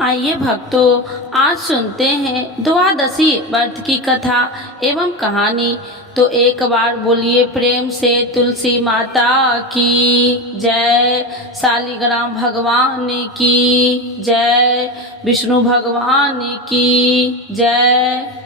आइए भक्तों, आज सुनते हैं द्वादशी व्रत की कथा एवं कहानी। तो एक बार बोलिए प्रेम से तुलसी माता की जय, शालिग्राम भगवान की जय, विष्णु भगवान की जय।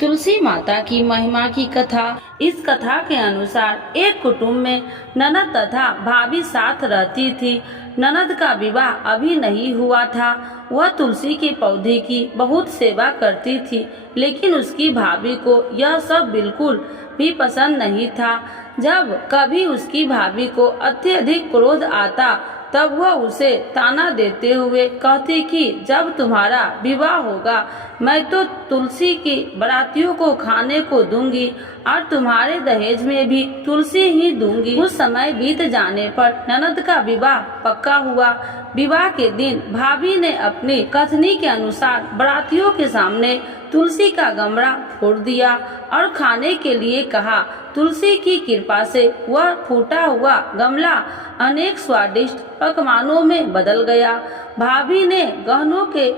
तुलसी माता की महिमा की कथा। इस कथा के अनुसार एक कुटुंब में ननद तथा भाभी साथ रहती थी। ननद का विवाह अभी नहीं हुआ था। वह तुलसी के पौधे की बहुत सेवा करती थी, लेकिन उसकी भाभी को यह सब बिल्कुल भी पसंद नहीं था। जब कभी उसकी भाभी को अत्यधिक क्रोध आता तब वह उसे ताना देते हुए कहती कि जब तुम्हारा विवाह होगा मैं तो तुलसी की बारातियों को खाने को दूंगी और तुम्हारे दहेज में भी तुलसी ही दूंगी। कुछ समय बीत जाने पर ननद का विवाह पक्का हुआ। विवाह के दिन भाभी ने अपनी कथनी के अनुसार बारातियों के सामने तुलसी का गमला फोड़ दिया और खाने के लिए कहा। तुलसी की कृपा से वह फूटा हुआ गमला अनेक स्वादिष्ट पकवानों में बदल गया। भाभी ने गहनों के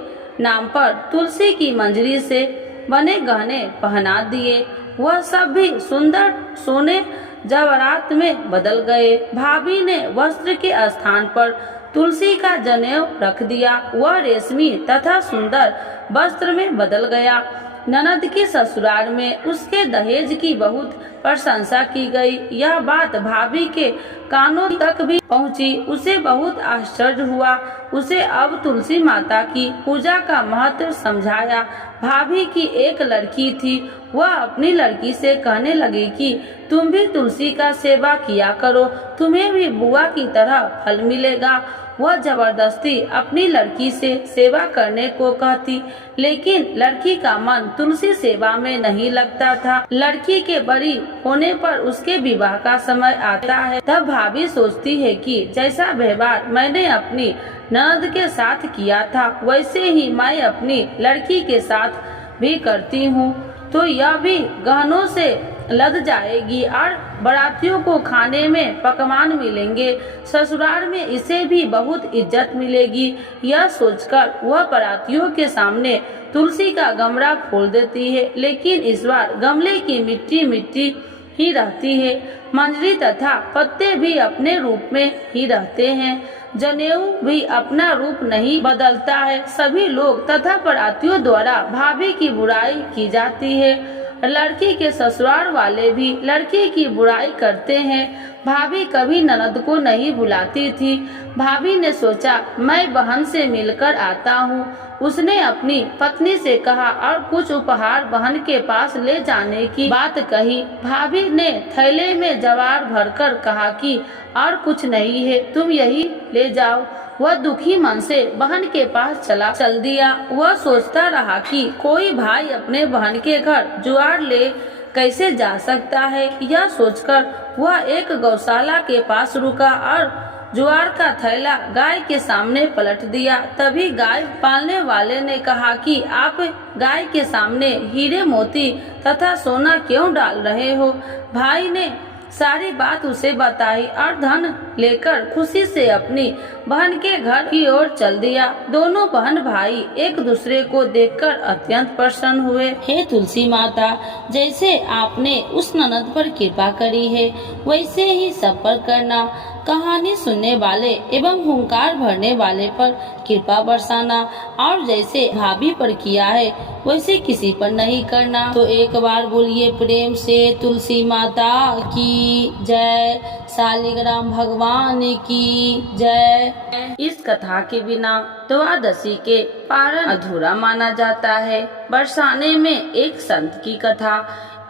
नाम पर तुलसी की मंजरी से बने गहने पहना दिए। वह सब भी सुंदर सोने जवाहरात में बदल गए। भाभी ने वस्त्र के स्थान पर तुलसी का जनेऊ रख दिया। वह रेशमी तथा सुंदर वस्त्र में बदल गया। ननद के ससुराल में उसके दहेज की बहुत प्रशंसा की गई। यह बात भाभी के कानों तक भी पहुंची। उसे बहुत आश्चर्य हुआ। उसे अब तुलसी माता की पूजा का महत्व समझाया। भाभी की एक लड़की थी। वह अपनी लड़की से कहने लगी कि तुम भी तुलसी का सेवा किया करो, तुम्हें भी बुआ की तरह फल मिलेगा। वह जबरदस्ती अपनी लड़की से सेवा करने को कहती, लेकिन लड़की का मन तुलसी सेवा में नहीं लगता था। लड़की के बड़ी होने पर उसके विवाह का समय आता है। तब भाभी सोचती है कि जैसा व्यवहार मैंने अपनी ननद के साथ किया था वैसे ही मैं अपनी लड़की के साथ भी करती हूँ, तो यह भी गहनों से लद जाएगी और बारातियों को खाने में पकवान मिलेंगे। ससुराल में इसे भी बहुत इज्जत मिलेगी। यह सोचकर वह बारातियों के सामने तुलसी का गमला फोड़ देती है, लेकिन इस बार गमले की मिट्टी मिट्टी ही रहती है। मंजरी तथा पत्ते भी अपने रूप में ही रहते हैं। जनेऊ भी अपना रूप नहीं बदलता है। सभी लोग तथा बारातियों द्वारा भाभी की बुराई की जाती है। लड़की के ससुराल वाले भी लड़की की बुराई करते हैं। भाभी कभी ननद को नहीं बुलाती थी। भाभी ने सोचा मैं बहन से मिलकर आता हूँ। उसने अपनी पत्नी से कहा और कुछ उपहार बहन के पास ले जाने की बात कही। भाभी ने थैले में जवार भरकर कहा कि और कुछ नहीं है, तुम यही ले जाओ। वह दुखी मन से बहन के पास चल दिया। वह सोचता रहा कि कोई भाई अपने बहन के घर जुआर ले कैसे जा सकता है। यह सोचकर वह एक गौशाला के पास रुका और जुआर का थैला गाय के सामने पलट दिया। तभी गाय पालने वाले ने कहा कि आप गाय के सामने हीरे मोती तथा सोना क्यों डाल रहे हो। भाई ने सारी बात उसे बताई और धन लेकर खुशी से अपनी बहन के घर की ओर चल दिया। दोनों बहन भाई एक दूसरे को देखकर अत्यंत प्रसन्न हुए। हे तुलसी माता, जैसे आपने उस ननद पर कृपा करी है वैसे ही सब पर करना। कहानी सुनने वाले एवं हुंकार भरने वाले पर कृपा बरसाना, और जैसे भाभी पर किया है वैसे किसी पर नहीं करना। तो एक बार बोलिए प्रेम से तुलसी माता की जय, शालिग्राम भगवान की जय। इस कथा के बिना द्वादशी के पारण अधूरा माना जाता है। बरसाने में एक संत की कथा।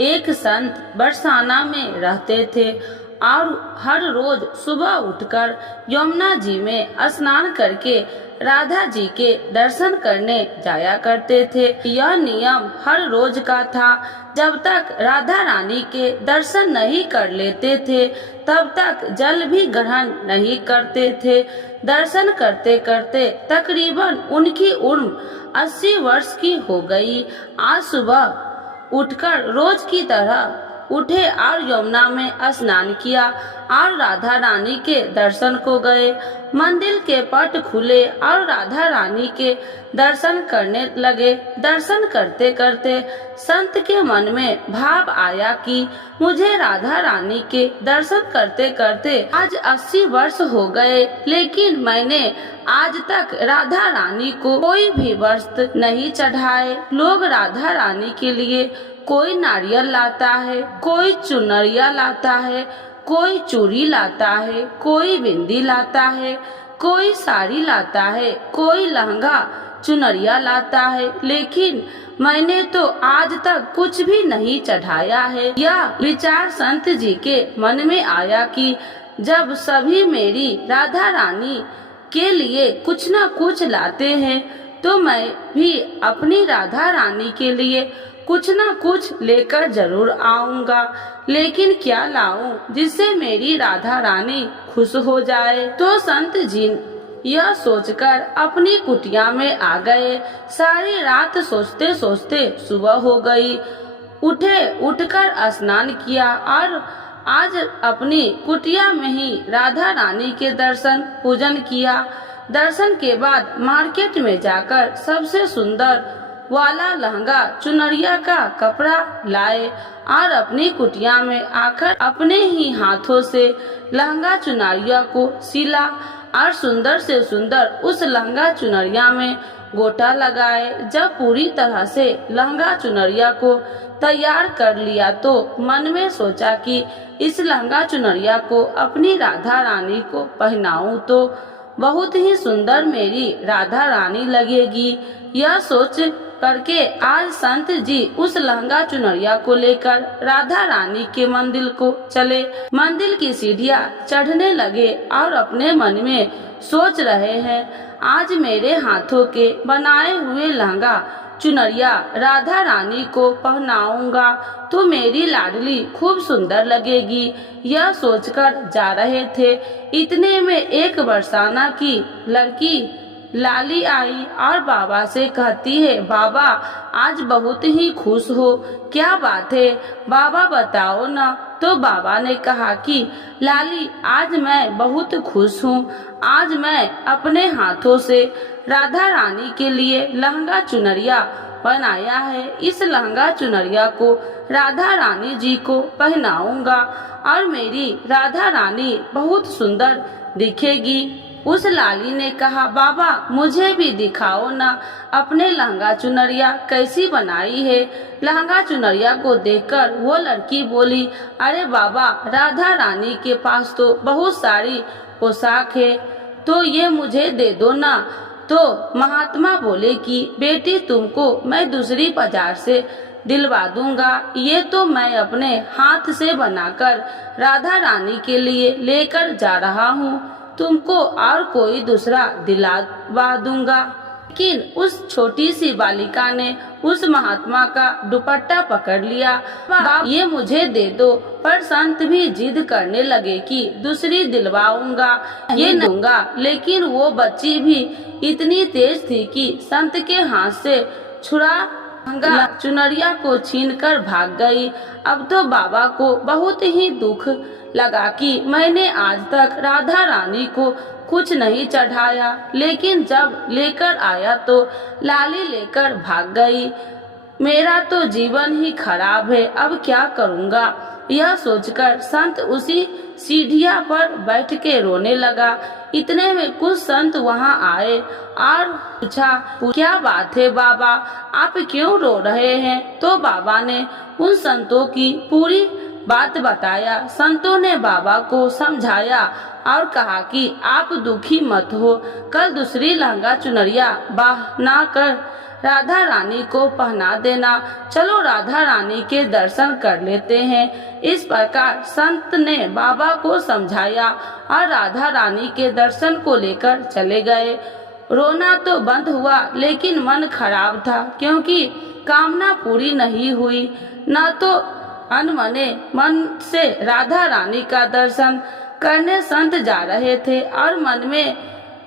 एक संत बरसाना में रहते थे और हर रोज सुबह उठकर यमुना जी में स्नान करके राधा जी के दर्शन करने जाया करते थे। यह नियम हर रोज का था। जब तक राधा रानी के दर्शन नहीं कर लेते थे तब तक जल भी ग्रहण नहीं करते थे। दर्शन करते करते तकरीबन उनकी उम्र 80 वर्ष की हो गई। आज सुबह उठकर रोज की तरह उठे और यमुना में स्नान किया और राधा रानी के दर्शन को गए। मंदिर के पट खुले और राधा रानी के दर्शन करने लगे। दर्शन करते करते संत के मन में भाव आया कि मुझे राधा रानी के दर्शन करते करते आज 80 वर्ष हो गए, लेकिन मैंने आज तक राधा रानी को कोई भी वस्त्र नहीं चढ़ाए। लोग राधा रानी के लिए कोई नारियल लाता है, कोई चुनरिया लाता है, कोई चूड़ी लाता है, कोई बिंदी लाता है, कोई साड़ी लाता है, कोई लहंगा चुनरिया लाता है, लेकिन मैंने तो आज तक कुछ भी नहीं चढ़ाया है। यह विचार संत जी के मन में आया कि जब सभी मेरी राधा रानी के लिए कुछ न कुछ लाते हैं तो मैं भी अपनी राधा रानी के लिए कुछ न कुछ लेकर जरूर आऊंगा, लेकिन क्या लाऊं जिससे मेरी राधा रानी खुश हो जाए। तो संत जी यह सोचकर अपनी कुटिया में आ गए। सारी रात सोचते सोचते सुबह हो गई। उठकर स्नान किया और आज अपनी कुटिया में ही राधा रानी के दर्शन पूजन किया। दर्शन के बाद मार्केट में जाकर सबसे सुंदर वाला लहंगा चुनरिया का कपड़ा लाए और अपनी कुटिया में आकर अपने ही हाथों से लहंगा चुनरिया को सिला और सुंदर से सुंदर उस लहंगा चुनरिया में गोटा लगाए। जब पूरी तरह से लहंगा चुनरिया को तैयार कर लिया तो मन में सोचा कि इस लहंगा चुनरिया को अपनी राधा रानी को पहनाऊं तो बहुत ही सुंदर मेरी राधा रानी लगेगी। यह सोच करके आज संत जी उस लहंगा चुनरिया को लेकर राधा रानी के मंदिर को चले। मंदिर की सीढ़ियाँ चढ़ने लगे और अपने मन में सोच रहे हैं, आज मेरे हाथों के बनाए हुए लहंगा चुनरिया राधा रानी को पहनाऊंगा तो मेरी लाडली खूब सुंदर लगेगी। यह सोचकर जा रहे थे, इतने में एक बरसाना की लड़की लाली आई और बाबा से कहती है, बाबा आज बहुत ही खुश हो, क्या बात है बाबा बताओ ना। तो बाबा ने कहा कि लाली आज मैं बहुत खुश हूँ, आज मैं अपने हाथों से राधा रानी के लिए लहंगा चुनरिया बनाया है। इस लहंगा चुनरिया को राधा रानी जी को पहनाऊंगा और मेरी राधा रानी बहुत सुंदर दिखेगी। उस लाली ने कहा, बाबा मुझे भी दिखाओ ना अपने लहंगा चुनरिया कैसी बनाई है। लहंगा चुनरिया को देखकर वो लड़की बोली, अरे बाबा राधा रानी के पास तो बहुत सारी पोशाक है, तो ये मुझे दे दो ना। तो महात्मा बोले कि बेटी तुमको मैं दूसरी बाजार से दिलवा दूंगा, ये तो मैं अपने हाथ से बनाकर राधा रानी के लिए लेकर जा रहा हूँ, तुमको और कोई दूसरा दिलवा दूंगा। लेकिन उस छोटी सी बालिका ने उस महात्मा का दुपट्टा पकड़ लिया, ये मुझे दे दो। पर संत भी जिद करने लगे कि दूसरी दिलवाऊंगा, ये दूंगा। लेकिन वो बच्ची भी इतनी तेज थी कि संत के हाथ से छुरा चुनरिया को छीनकर भाग गई। अब तो बाबा को बहुत ही दुख लगा कि मैंने आज तक राधा रानी को कुछ नहीं चढ़ाया, लेकिन जब लेकर आया तो लाली लेकर भाग गई। मेरा तो जीवन ही खराब है, अब क्या करूँगा। यह सोचकर संत उसी सीढ़िया पर बैठ के रोने लगा। इतने में कुछ संत वहां आए और पूछा, क्या बात है बाबा, आप क्यों रो रहे हैं। तो बाबा ने उन संतों की पूरी बात बताया। संतों ने बाबा को समझाया और कहा कि आप दुखी मत हो, कल दूसरी लहंगा चुनरिया बना कर राधा रानी को पहना देना, चलो राधा रानी के दर्शन कर लेते हैं। इस प्रकार संत ने बाबा को समझाया और राधा रानी के दर्शन को लेकर चले गए। रोना तो बंद हुआ, लेकिन मन खराब था, क्योंकि कामना पूरी नहीं हुई। न तो अनमने मन से राधा रानी का दर्शन करने संत जा रहे थे और मन में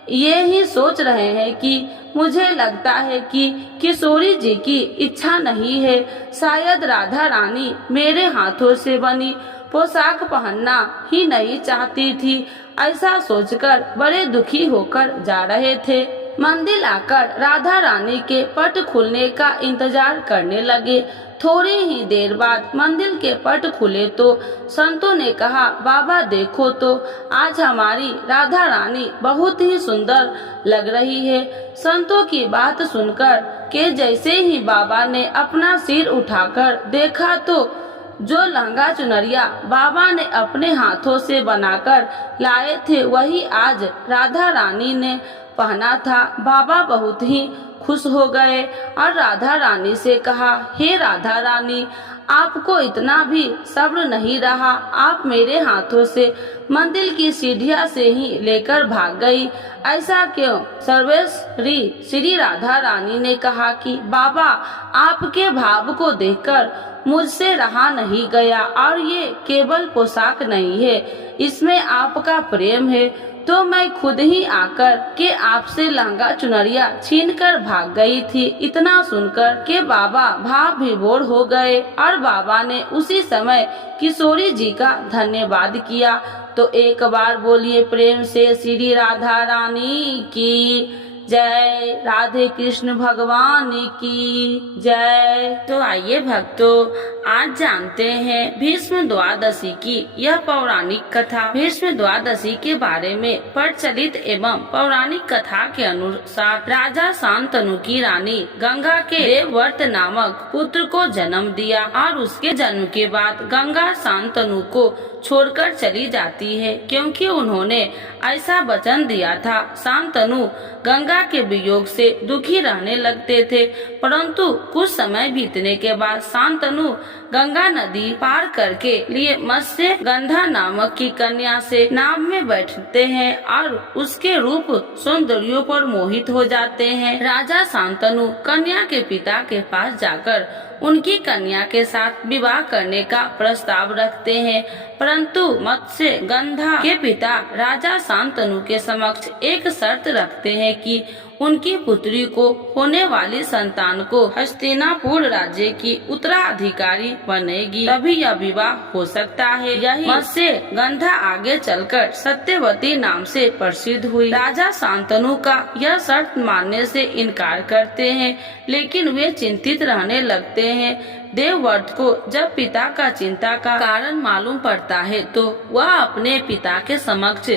ये ही सोच रहे हैं कि मुझे लगता है कि किशोरी जी की इच्छा नहीं है। शायद राधा रानी मेरे हाथों से बनी पोशाक पहनना ही नहीं चाहती थी। ऐसा सोचकर बड़े दुखी होकर जा रहे थे। मंदिर आकर राधा रानी के पट खुलने का इंतजार करने लगे। थोड़ी ही देर बाद मंदिर के पट खुले तो संतों ने कहा, बाबा देखो तो आज हमारी राधा रानी बहुत ही सुंदर लग रही है। संतों की बात सुनकर के जैसे ही बाबा ने अपना सिर उठाकर देखा तो जो लहंगा चुनरिया बाबा ने अपने हाथों से बनाकर लाए थे वही आज राधा रानी ने पहना था। बाबा बहुत ही खुश हो गए और राधा रानी से कहा, हे राधा रानी, आपको इतना भी सब्र नहीं रहा, आप मेरे हाथों से मंदिर की सीढ़ियां से ही लेकर भाग गई, ऐसा क्यों? सर्वेश्वरी श्री राधा रानी ने कहा कि बाबा, आपके भाव को देखकर मुझसे रहा नहीं गया और ये केवल पोशाक नहीं है, इसमें आपका प्रेम है, तो मैं खुद ही आकर के आपसे लहंगा चुनरिया छीनकर भाग गई थी। इतना सुनकर के बाबा भाव विभोर हो गए और बाबा ने उसी समय किशोरी जी का धन्यवाद किया। तो एक बार बोलिए प्रेम से श्री राधा रानी की जय, राधे कृष्ण भगवान की जय। तो आइए भक्तों, आज जानते हैं भीष्म द्वादशी की यह पौराणिक कथा। भीष्म द्वादशी के बारे में प्रचलित एवं पौराणिक कथा के अनुसार राजा शांतनु की रानी गंगा के देवव्रत नामक पुत्र को जन्म दिया और उसके जन्म के बाद गंगा शांतनु को छोड़कर चली जाती है, क्योंकि उन्होंने ऐसा वचन दिया था। शांतनु गंगा के वियोग से दुखी रहने लगते थे, परंतु कुछ समय बीतने के बाद शांतनु गंगा नदी पार करके लिए मत्स्य गंधा नामक की कन्या से नाव में बैठते हैं और उसके रूप सौंदर्य पर मोहित हो जाते हैं। राजा शांतनु कन्या के पिता के पास जाकर उनकी कन्या के साथ विवाह करने का प्रस्ताव रखते हैं, परंतु मत्स्य गंधा के पिता राजा शांतनु के समक्ष एक शर्त रखते हैं कि उनकी पुत्री को होने वाली संतान को हस्तिनापुर राज्य की उत्तराधिकारी बनेगी, तभी यह विवाह हो सकता है। यही मत्स्य गंधा आगे चलकर सत्यवती नाम से प्रसिद्ध हुई। राजा शांतनु का यह शर्त मानने से इनकार करते हैं, लेकिन वे चिंतित रहने लगते हैं। देवव्रत को जब पिता का चिंता का कारण मालूम पड़ता है तो वह अपने पिता के समक्ष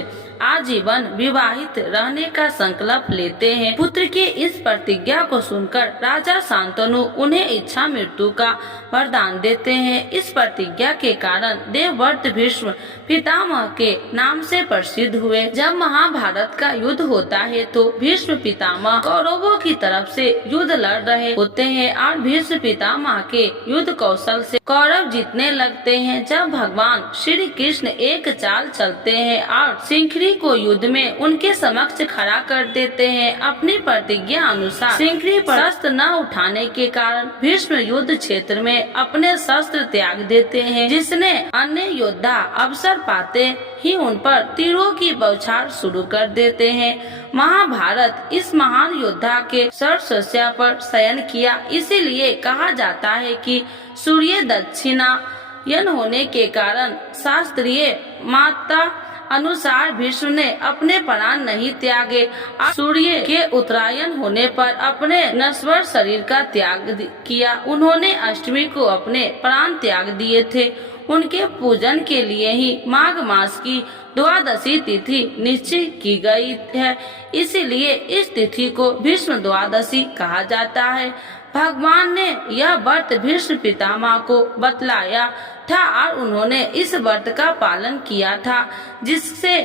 आजीवन विवाहित रहने का संकल्प लेते हैं। पुत्र की इस प्रतिज्ञा को सुनकर राजा शांतनु उन्हें इच्छा मृत्यु का वरदान देते हैं। इस प्रतिज्ञा के कारण देवव्रत भीष्म पितामह के नाम से प्रसिद्ध हुए। जब महाभारत का युद्ध होता है तो भीष्म पितामह कौरवों की तरफ से युद्ध लड़ रहे होते हैं और भीष्म पितामह के युद्ध कौशल से कौरव जीतने लगते हैं। जब भगवान श्री कृष्ण एक चाल चलते हैं और सिंखरी को युद्ध में उनके समक्ष खड़ा कर देते हैं। अपनी प्रतिज्ञा अनुसार सिंखरी पर शस्त्र न उठाने के कारण भीष्म युद्ध क्षेत्र में अपने शस्त्र त्याग देते हैं, जिसने अन्य योद्धा अवसर पाते ही उन पर तीरों की बौछार शुरू कर देते हैं। महाभारत इस महान योद्धा के शस्त्रशैया पर शयन किया, इसीलिए कहा जाता है कि सूर्य दक्षिणायन होने के कारण शास्त्रीय माता अनुसार भीष्म ने अपने प्राण नहीं त्यागे। सूर्य के उत्तरायण होने पर अपने नश्वर शरीर का त्याग किया। उन्होंने अष्टमी को अपने प्राण त्याग दिए थे। उनके पूजन के लिए ही माघ मास की द्वादशी तिथि निश्चित की गई है, इसीलिए इस तिथि को भीष्म द्वादशी कहा जाता है। भगवान ने यह व्रत भीष्म पितामह को बतलाया था और उन्होंने इस व्रत का पालन किया था, जिससे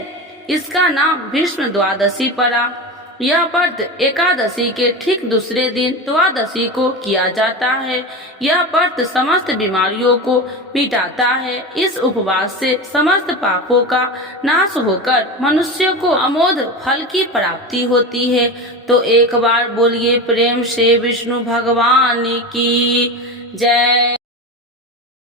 इसका नाम भीष्म द्वादशी पड़ा। यह व्रत एकादशी के ठीक दूसरे दिन द्वादशी को किया जाता है। यह व्रत समस्त बीमारियों को मिटाता है। इस उपवास से समस्त पापों का नाश होकर मनुष्य को अमोघ फल की प्राप्ति होती है। तो एक बार बोलिए प्रेम से विष्णु भगवान की जय।